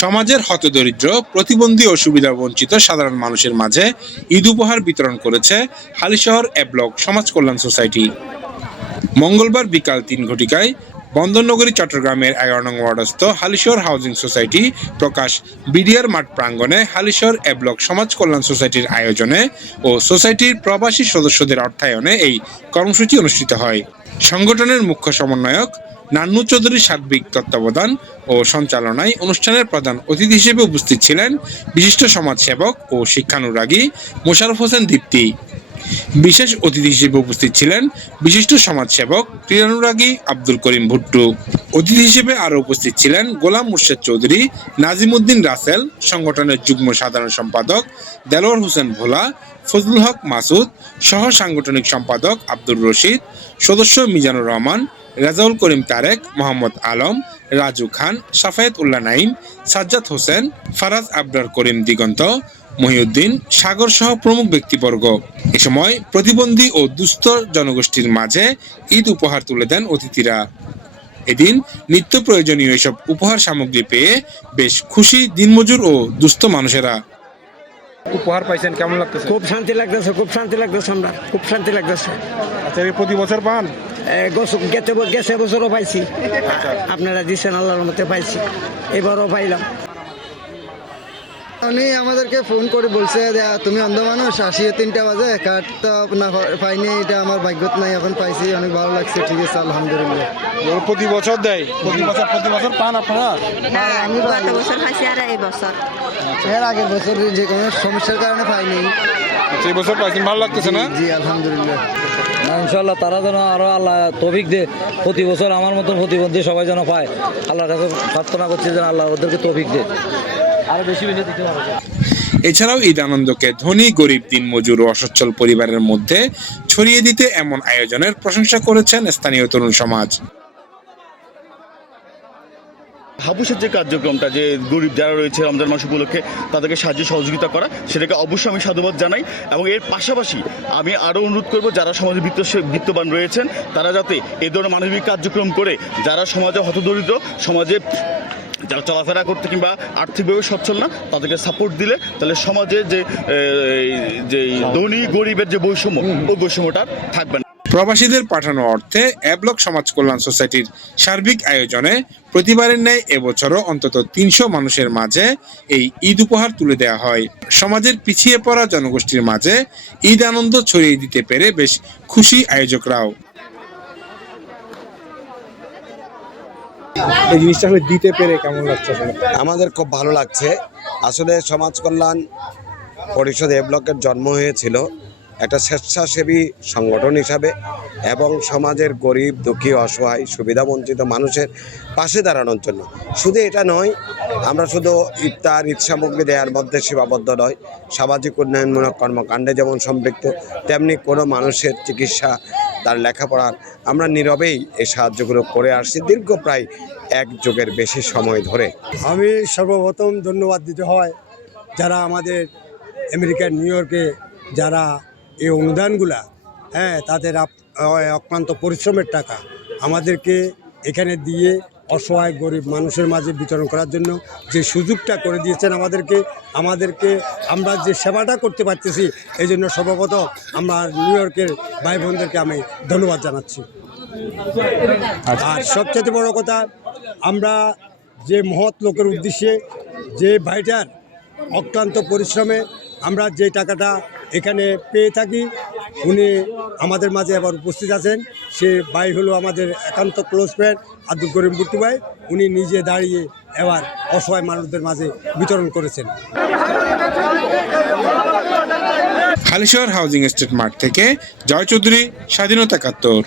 সমাজের হতদরিদ্র, প্রতিবন্ধী ও সুবিধাবঞ্চিত সাধারণ মানুষের মাঝে ঈদ উপহার বিতরণ করেছে হালিশহর এ ব্লক সমাজ কল্যাণ সোসাইটি। মঙ্গলবার বিকাল ৩ ঘটিকায় বন্দরনগরী চট্টগ্রামের ১১ নং ওয়ার্ডস্থ হালিশহর হাউজিং সোসাইটি প্রকাশ বিডিআর মাঠ প্রাঙ্গণে হালিশহর এ ব্লক সমাজ কল্যাণ সোসাইটির আয়োজনে ও সোসাইটির প্রবাসী সদস্যদের অর্থায়নে এই কর্মসূচি অনুষ্ঠিত হয়। সংগঠনের মুখ্য সমন্বয়ক নান্নু চৌধুরীর সার্বিক তত্ত্বাবধান ও সঞ্চালনায় অনুষ্ঠানের প্রধান অতিথি হিসেবে উপস্থিত ছিলেন বিশিষ্ট সমাজসেবক ও শিক্ষানুরাগী মোশাররফ হোসেন দীপ্তি। বিশেষ অতিথি হিসেবে উপস্থিত ছিলেন বিশিষ্ট সমাজসেবক ক্রীড়ানুরাগী আব্দুল করিম ভুট্টু। অতিথি হিসেবে আরও উপস্থিত ছিলেন গোলাম মুর্শেদ চৌধুরী, নাজিমউদ্দিন রাসেল, সংগঠনের যুগ্ম সাধারণ সম্পাদক দেলোয়ার হোসেন ভোলা, ফজলুল হক মাসুদ, সহ সাংগঠনিক সম্পাদক আব্দুর রশিদ, সদস্য মিজানুর রহমান, রাজাউল করিম তারেক, মোহাম্মদ আলম, রাজু খান, সাফায়েত উল্লাহ নাইম, সাজ্জাদ হোসেন, ফারাজ আবরার করিম দিগন্ত, মহিউদ্দিন, সাগর সহ প্রমুখ ব্যক্তিবর্গ। এ সময় প্রতিবন্ধী ও দুস্থ জনগোষ্ঠীর মাঝে ঈদ উপহার তুলে দেন অতিথিরা। এদিন নিত্য প্রয়োজনীয় এসব উপহার সামগ্রী পেয়ে বেশ খুশি দিনমজুর ও দুস্থ মানুষেরা। উপহার পাইছেন, কেমন লাগতেছে? খুব শান্তি লাগতেছে, খুব শান্তি লাগতেছে, আমরা খুব শান্তি লাগতেছে। আচ্ছা, এই প্রতি বছর পান? গেছে বছরও পাইছি, আপনারা দিচ্ছেন, আল্লাহর মতে পাইছি, এবারও পাইলাম। উনি আমাদেরকে ফোন করে বলছে তুমি অন্ধ মানুষ, 3টা বাজে কার্ড তো না পাইনি, এটা আমার ভাগ্যত নাই, এখন পাইছি, অনেক ভালো লাগছে। ঠিক আছে, আলহামদুলিল্লাহ। প্রতি বছর দেয়? প্রতি বছর পান আপনারা? আমি গত বছর পাইছি আর এই বছর, এর আগের বছর যে কোনো সমস্যার কারণে পাইনি। আচ্ছা, এই বছর পাইছেন, ভালো লাগতেছে না? জি আলহামদুলিল্লাহ। ইনশাল্লাহ তারা যেন আরো আল্লাহ তৌফিক দে, প্রতি বছর আমার মতন প্রতিবন্ধী সবাই যেন পায়। আল্লাহর কাছে প্রার্থনা করছি যেন আল্লাহ ওদেরকে তৌফিক দে, আরো বেশি বেশি দিতে পারে। এছাড়াও ঈদ আনন্দকে ধনী, গরিব, দিনমজুর ও অসচ্ছল পরিবারের মধ্যে ছড়িয়ে দিতে এমন আয়োজনের প্রশংসা করেছেন স্থানীয় তরুণ সমাজ। হাবুসের যে কার্যক্রমটা, যে গরিব যারা রয়েছে রমজান মাস উপলক্ষে তাদেরকে সাহায্য সহযোগিতা করা, সেটাকে অবশ্যই আমি সাধুবাদ জানাই। এবং এর পাশাপাশি আমি আরও অনুরোধ করব, যারা সমাজে বিত্তবান রয়েছেন তারা যাতে এ ধরনের মানবিক কার্যক্রম করে যারা সমাজে হতদরিদ্র, সমাজে যারা চলাফেরা করতে কিংবা আর্থিকভাবে সচ্ছল না, তাদেরকে সাপোর্ট দিলে তাহলে সমাজে যে ধনী গরিবের যে বৈষম্য, ওই বৈষম্যটা থাকবে না। প্রবাসীদের পাঠানো অর্থে এ ব্লক সমাজ কল্যাণ সোসাইটির সার্বিক আয়োজনে প্রতিবারের ন্যায় এবছরও অন্তত 300 মানুষের মাঝে এই ঈদ উপহার তুলে দেওয়া হয়। সমাজের পিছিয়ে পড়া জনগোষ্ঠীর মাঝে ঈদ আনন্দ ছড়িয়ে দিতে পেরে বেশ খুশি আয়োজকরাও। এই জিনিসটা আসলে দিতে পেরে কেমন লাগছে? আমাদের খুব ভালো লাগছে। আসলে সমাজ কল্যাণ পরিষদ এ ব্লকের জন্ম হয়েছিল একটা স্বেচ্ছাসেবী সংগঠন হিসাবে এবং সমাজের গরিব, দুঃখী, অসহায়, সুবিধাবঞ্চিত মানুষের পাশে দাঁড়ানোর জন্য। শুধু এটা নয়, আমরা শুধু ইফতার, ঈদ সামগ্রী দেওয়ার মধ্যে সীমাবদ্ধ নয়, সামাজিক উন্নয়নমূলক কর্মকাণ্ডে যেমন সম্পৃক্ত, তেমনি কোনো মানুষের চিকিৎসা, তার লেখাপড়ার আমরা নীরবেই এই সাহায্যগুলো করে আসছি দীর্ঘ প্রায় 1 যুগের বেশি সময় ধরে। আমি সর্বপ্রথম ধন্যবাদ দিতে হয় যারা আমাদের আমেরিকার নিউ ইয়র্কে যারা এই অনুদানগুলা, তাদের অক্লান্ত পরিশ্রমের টাকা আমাদেরকে এখানে দিয়ে অসহায় গরিব মানুষের মাঝে বিতরণ করার জন্য যে সুযোগটা করে দিয়েছেন আমাদেরকে আমরা যে সেবাটা করতে পারতেছি, এই জন্য সর্বপ্রথম আমরা নিউ ইয়র্কের ভাই বোনদেরকে আমি ধন্যবাদ জানাচ্ছি। আর সবচেয়ে বড় কথা, আমরা যে মহৎ লোকের উদ্দেশ্যে, যে ভাইটার অক্লান্ত পরিশ্রমে আমরা যে টাকাটা এখানে পেয়ে থাকি, উনি আমাদের মাঝে আবার উপস্থিত আছেন। সে ভাই হলো আমাদের একান্ত ক্লোজ ফ্রেন্ড আব্দুল করিম ভুট্টু ভাই। উনি নিজে দাঁড়িয়ে এবার অসহায় মানুষদের মাঝে বিতরণ করেছেন। হালিশহর হাউজিং এস্টেট মাঠ থেকে জয় চৌধুরী, স্বাধীনতা 71।